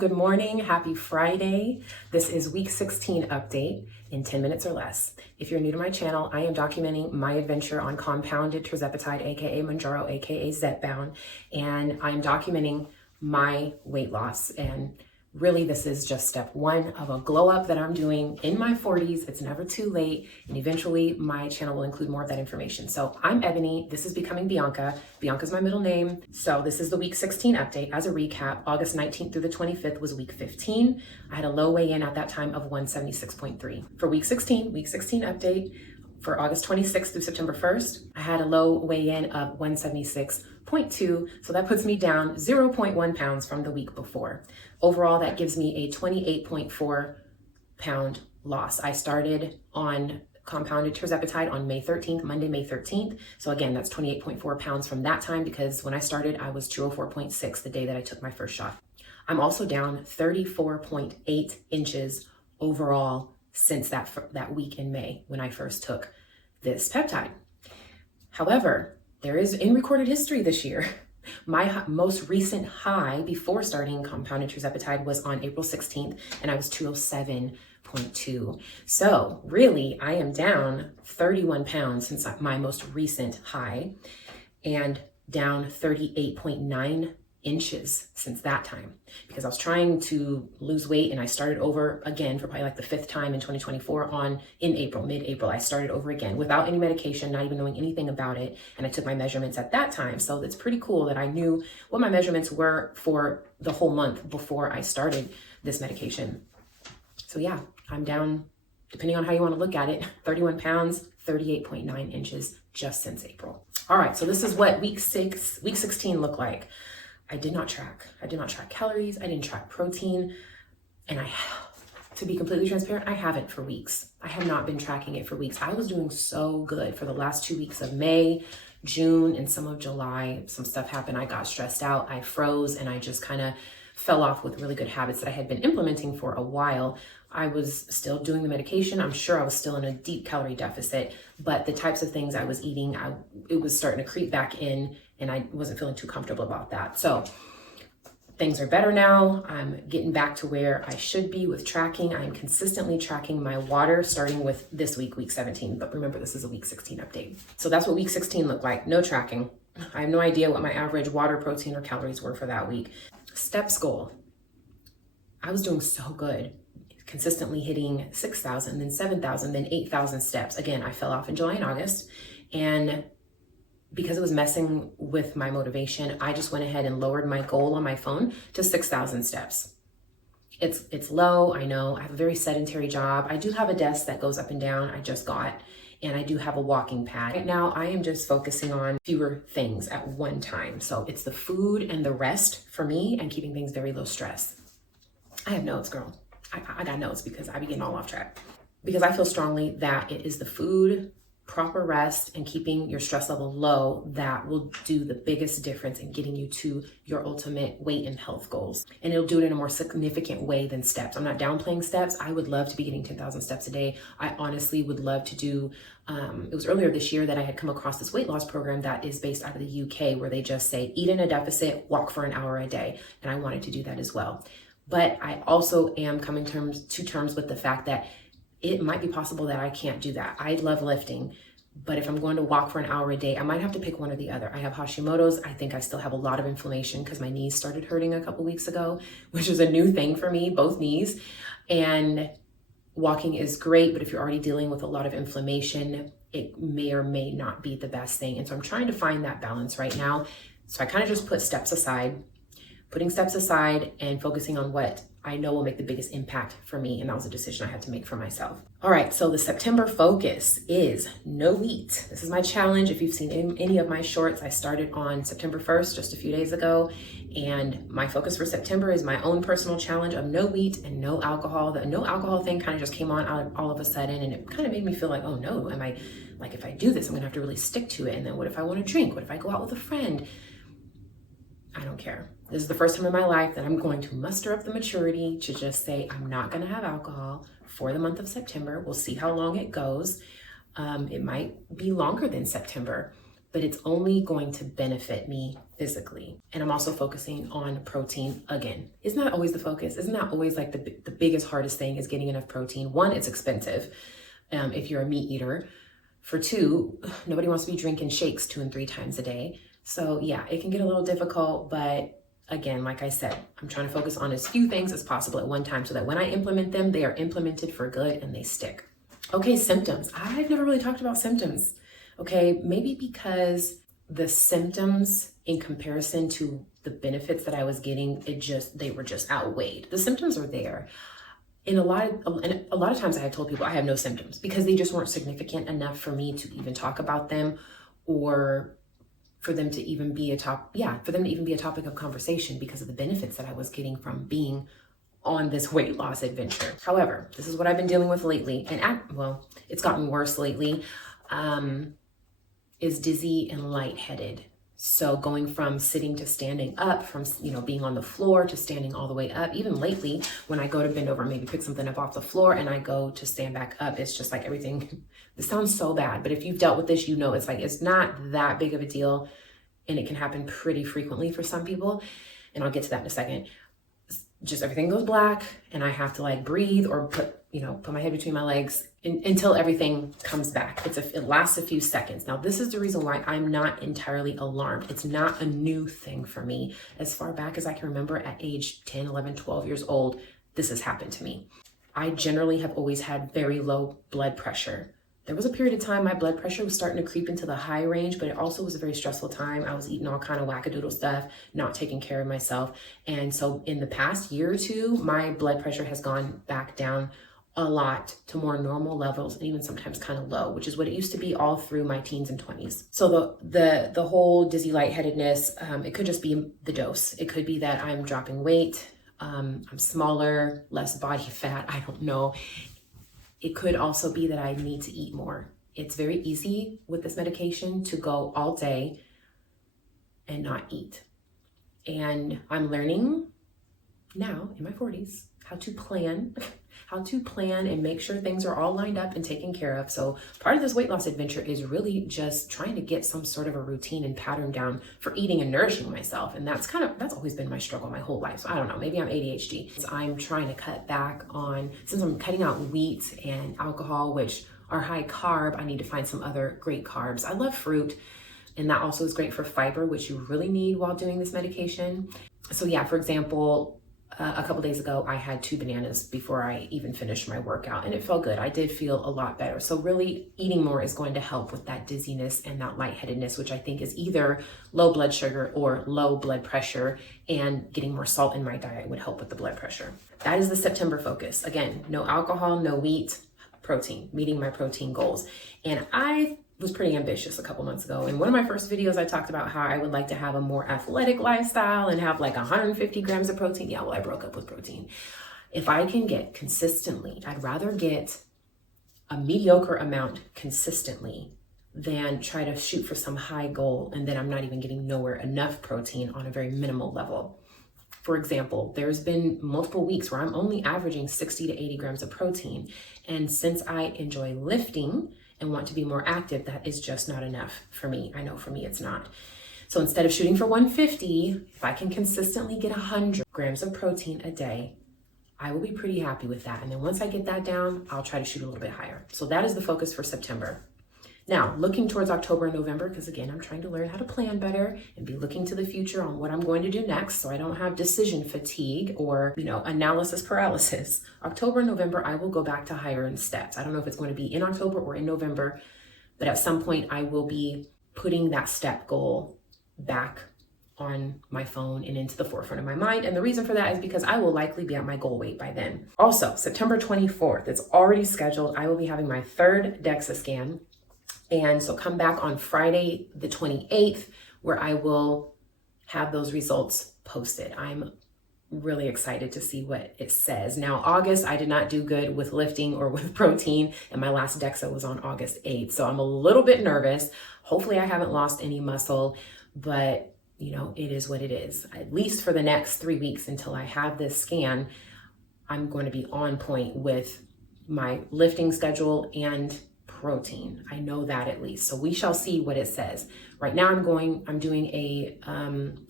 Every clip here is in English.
good morning, happy Friday. This is week 16 update in 10 minutes or less. If you're new to my channel, I am documenting my adventure on compounded tirzepatide, aka Mounjaro, aka Zepbound, and I'm documenting my weight loss. And really, this is just step one of a glow up that I'm doing in my 40s. It's never too late. And eventually my channel will include more of that information. So I'm Ebony. This is becoming Bianca. Bianca's my middle name. So this is the week 16 update. As a recap, August 19th through the 25th was week 15. I had a low weigh in at that time of 176.3. For week 16 update, for August 26th through September 1st, I had a low weigh-in of 176.2, so that puts me down 0.1 pounds from the week before. Overall, that gives me a 28.4 pound loss. I started on compounded tirzepatide on May 13th, Monday, May 13th. So again, that's 28.4 pounds from that time because when I started, I was 204.6 the day that I took my first shot. I'm also down 34.8 inches overall since that week in May when I first took this peptide. However, there is in recorded history this year, my most recent high before starting compounded tirzepatide was on April 16th and I was 207.2. So really, I am down 31 pounds since my most recent high and down 38.9 inches since that time because I was trying to lose weight and I started over again for probably like the fifth time in 2024 in April, mid-April. I started over again without any medication, not even knowing anything about it. And I took my measurements at that time. So it's pretty cool that I knew what my measurements were for the whole month before I started this medication. So yeah, I'm down, depending on how you want to look at it, 31 pounds, 38.9 inches just since April. All right, so this is what week 16 looked like. I did not track calories. I didn't track protein. And to be completely transparent, I haven't for weeks. I have not been tracking it for weeks. I was doing so good for the last 2 weeks of May, June, and some of July. Some stuff happened. I got stressed out. I froze and I just kind of fell off with really good habits that I had been implementing for a while. I was still doing the medication. I'm sure I was still in a deep calorie deficit, but the types of things I was eating, it was starting to creep back in and I wasn't feeling too comfortable about that. So things are better now. I'm getting back to where I should be with tracking. I'm consistently tracking my water starting with this week, week 17. But remember, this is a week 16 update. So that's what week 16 looked like. No tracking. I have no idea what my average water, protein, or calories were for that week. Steps goal. I was doing so good, consistently hitting 6,000, then 7,000, then 8,000 steps. Again, I fell off in July and August. And because it was messing with my motivation, I just went ahead and lowered my goal on my phone to 6,000 steps. It's low, I know. I have a very sedentary job. I do have a desk that goes up and down. I just got, and I do have a walking pad. Right now, I am just focusing on fewer things at one time. So it's the food and the rest for me and keeping things very low stress. I have notes, girl. I got notes because I be getting all off track. Because I feel strongly that it is the food, proper rest, and keeping your stress level low that will do the biggest difference in getting you to your ultimate weight and health goals. And it'll do it in a more significant way than steps. I'm not downplaying steps. I would love to be getting 10,000 steps a day. I honestly would love to do, it was earlier this year that I had come across this weight loss program that is based out of the UK where they just say, eat in a deficit, walk for an hour a day. And I wanted to do that as well. But I also am coming to terms with the fact that it might be possible that I can't do that. I love lifting, but if I'm going to walk for an hour a day, I might have to pick one or the other. I have Hashimoto's. I think I still have a lot of inflammation because my knees started hurting a couple weeks ago, which is a new thing for me, both knees. And walking is great, but if you're already dealing with a lot of inflammation, it may or may not be the best thing. And so I'm trying to find that balance right now. So I kind of just putting steps aside and focusing on what I know will make the biggest impact for me. And that was a decision I had to make for myself. All right, so the September focus is no wheat. This is my challenge. If you've seen any of my shorts, I started on September 1st, just a few days ago. And my focus for September is my own personal challenge of no wheat and no alcohol. The no alcohol thing kind of just came on all of a sudden. And it kind of made me feel like, oh no, if I do this, I'm gonna have to really stick to it. And then what if I wanna drink? What if I go out with a friend? I don't care. This is the first time in my life that I'm going to muster up the maturity to just say, I'm not going to have alcohol for the month of September. We'll see how long it goes. It might be longer than September, but it's only going to benefit me physically. And I'm also focusing on protein again. Isn't that always the focus? Isn't that always like the biggest, hardest thing is getting enough protein? One, it's expensive if you're a meat eater. For two, nobody wants to be drinking shakes 2 and 3 times a day. So yeah, it can get a little difficult, but again, like I said, I'm trying to focus on as few things as possible at one time so that when I implement them, they are implemented for good and they stick. Okay, symptoms. I've never really talked about symptoms. Okay, maybe because the symptoms in comparison to the benefits that I was getting, they were just outweighed. The symptoms are there. And a lot of times I have told people I have no symptoms because they just weren't significant enough for me to even talk about them, or for them to even be a topic of conversation because of the benefits that I was getting from being on this weight loss adventure. However, this is what I've been dealing with lately, and it's gotten worse lately. Is dizzy and lightheaded. So going from sitting to standing up, from being on the floor to standing all the way up. Even lately, when I go to bend over and maybe pick something up off the floor and I go to stand back up, it's just like everything. This sounds so bad, but if you've dealt with this, it's like it's not that big of a deal, and it can happen pretty frequently for some people. And I'll get to that in a second. Just everything goes black, and I have to like breathe or put my head between my legs until everything comes back. It lasts a few seconds. Now, this is the reason why I'm not entirely alarmed. It's not a new thing for me. As far back as I can remember, at age 10, 11, 12 years old, this has happened to me. I generally have always had very low blood pressure. There was a period of time my blood pressure was starting to creep into the high range, but it also was a very stressful time. I was eating all kind of wackadoodle stuff, not taking care of myself. And so in the past year or two, my blood pressure has gone back down a lot to more normal levels, and even sometimes kind of low, which is what it used to be all through my teens and 20s. So the whole dizzy lightheadedness, it could just be the dose. It could be that I'm dropping weight, I'm smaller, less body fat, I don't know. It could also be that I need to eat more. It's very easy with this medication to go all day and not eat. And I'm learning now in my 40s how to plan and make sure things are all lined up and taken care of. So part of this weight loss adventure is really just trying to get some sort of a routine and pattern down for eating and nourishing myself. And that's always been my struggle my whole life. So I don't know, maybe I'm ADHD. So I'm trying to cut back on, since I'm cutting out wheat and alcohol, which are high carb, I need to find some other great carbs. I love fruit, and that also is great for fiber, which you really need while doing this medication. So yeah, for example, a couple days ago, I had 2 bananas before I even finished my workout, and it felt good. I did feel a lot better. So really eating more is going to help with that dizziness and that lightheadedness, which I think is either low blood sugar or low blood pressure, and getting more salt in my diet would help with the blood pressure. That is the September focus. Again, no alcohol, no wheat, protein, meeting my protein goals. And I was pretty ambitious a couple months ago. In one of my first videos, I talked about how I would like to have a more athletic lifestyle and have like 150 grams of protein. Yeah, well, I broke up with protein. If I can get consistently, I'd rather get a mediocre amount consistently than try to shoot for some high goal and then I'm not even getting nowhere enough protein on a very minimal level. For example, there's been multiple weeks where I'm only averaging 60 to 80 grams of protein. And since I enjoy lifting and want to be more active, that is just not enough for me. I know for me, it's not. So instead of shooting for 150, if I can consistently get 100 grams of protein a day, I will be pretty happy with that. And then once I get that down, I'll try to shoot a little bit higher. So that is the focus for September. Now, looking towards October and November, because again, I'm trying to learn how to plan better and be looking to the future on what I'm going to do next so I don't have decision fatigue or, analysis paralysis. October and November, I will go back to higher in steps. I don't know if it's going to be in October or in November, but at some point I will be putting that step goal back on my phone and into the forefront of my mind. And the reason for that is because I will likely be at my goal weight by then. Also, September 24th, it's already scheduled. I will be having my 3rd DEXA scan. And so come back on Friday, the 28th, where I will have those results posted. I'm really excited to see what it says. Now, August, I did not do good with lifting or with protein, and my last DEXA was on August 8th. So I'm a little bit nervous. Hopefully I haven't lost any muscle, but it is what it is. At least for the next 3 weeks until I have this scan, I'm going to be on point with my lifting schedule and protein. I know that at least. So we shall see what it says. Right now I'm doing a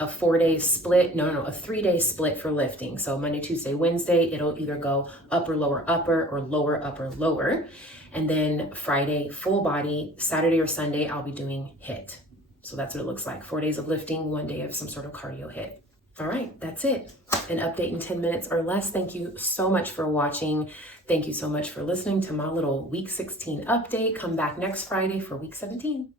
4-day split. No, a 3-day split for lifting. So Monday, Tuesday, Wednesday, it'll either go upper, lower, or lower, upper, lower. And then Friday, full body. Saturday or Sunday, I'll be doing HIIT. So that's what it looks like. 4 days of lifting, 1 day of some sort of cardio HIIT. All right, that's it. An update in 10 minutes or less. Thank you so much for watching. Thank you so much for listening to my little week 16 update. Come back next Friday for week 17.